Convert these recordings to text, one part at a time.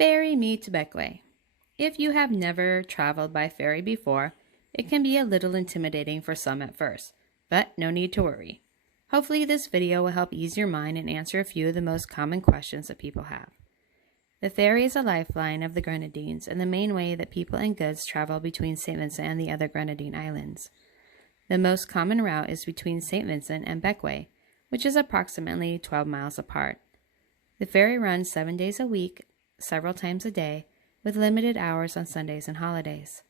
Ferry Me to Bequia. If you have never traveled by ferry before, it can be a little intimidating for some at first, but no need to worry. Hopefully this video will help ease your mind and answer a few of the most common questions that people have. The ferry is a lifeline of the Grenadines and the main way that people and goods travel between St. Vincent and the other Grenadine islands. The most common route is between St. Vincent and Bequia, which is approximately 12 miles apart. The ferry runs 7 days a week, several times a day, with limited hours on Sundays and holidays.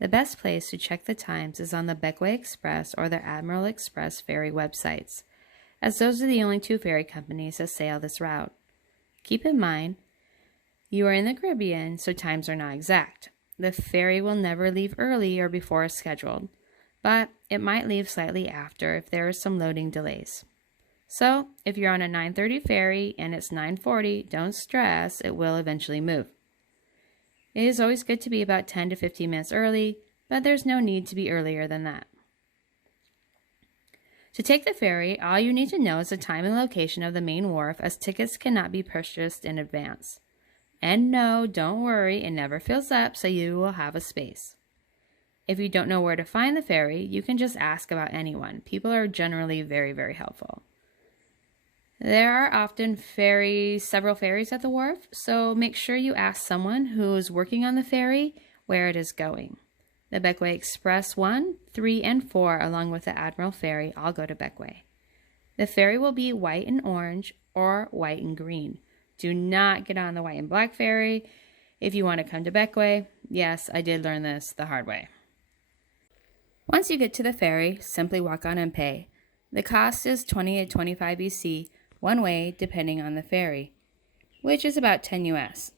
The best place to check the times is on the Bequia Express or the Admiral Express ferry websites, as those are the only two ferry companies that sail this route. Keep in mind, you are in the Caribbean, so times are not exact. The ferry will never leave early or before as scheduled, but it might leave slightly after if there are some loading delays. So, if you're on a 9:30 ferry and it's 9:40, don't stress, it will eventually move. It is always good to be about 10 to 15 minutes early, but there's no need to be earlier than that. To take the ferry, all you need to know is the time and location of the main wharf, as tickets cannot be purchased in advance. And no, don't worry, it never fills up, so you will have a space. If you don't know where to find the ferry, you can just ask about anyone. People are generally very, very helpful. There are often several ferries at the wharf, so make sure you ask someone who is working on the ferry where it is going. The Bequia Express 1, 3, and 4, along with the Admiral Ferry, all go to Bequia. The ferry will be white and orange or white and green. Do not get on the white and black ferry if you want to come to Bequia. Yes, I did learn this the hard way. Once you get to the ferry, simply walk on and pay. The cost is 20 to 25 BC, one way depending on the ferry, which is about 10 US.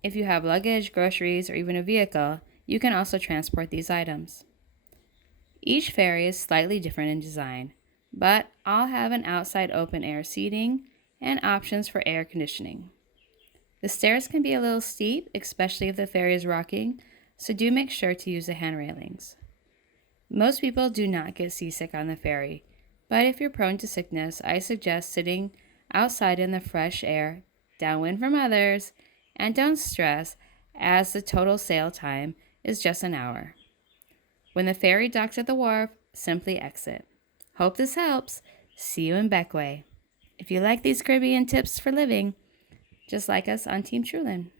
If you have luggage, groceries, or even a vehicle, you can also transport these items. Each ferry is slightly different in design, but all have an outside open air seating and options for air conditioning. The stairs can be a little steep, especially if the ferry is rocking, so do make sure to use the hand railings. Most people do not get seasick on the ferry, but if you're prone to sickness, I suggest sitting outside in the fresh air, downwind from others, and don't stress, as the total sail time is just an hour. When the ferry docks at the wharf, simply exit. Hope this helps. See you in Bequia. If you like these Caribbean tips for living, just like us on Team Truland.